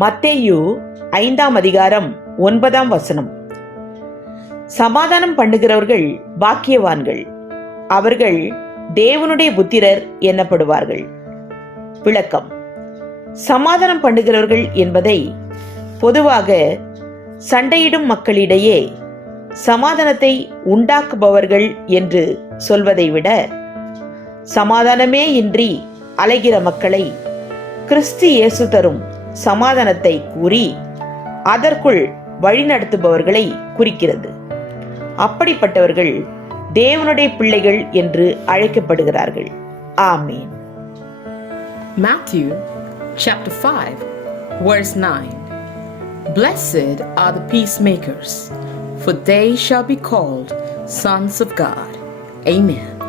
மத்தேயு 5:9. சமாதானம் பண்ணுகிறவர்கள் பாக்கியவான்கள், அவர்கள் தேவனுடைய புத்திரர் எனப்படுவார்கள். விளக்கம்: சமாதானம் பண்ணுகிறவர்கள் என்பதை பொதுவாக சண்டையிடும் மக்களிடையே சமாதானத்தை உண்டாக்குபவர்கள் என்று சொல்வதை விட, சமாதானமே இன்றி அலைகிற மக்களை கிறிஸ்து இயேசு தரும் சமாதானத்தை கூறி அதற்குள் வழிநடத்துபவர்களை குறிக்கிறது. அப்படிப்பட்டவர்கள் தேவனுடைய பிள்ளைகள் என்று அழைக்கப்படுகிறார்கள். ஆமீன். Matthew chapter 5 verse 9. Blessed are the peacemakers, for they shall be called sons of God. Amen.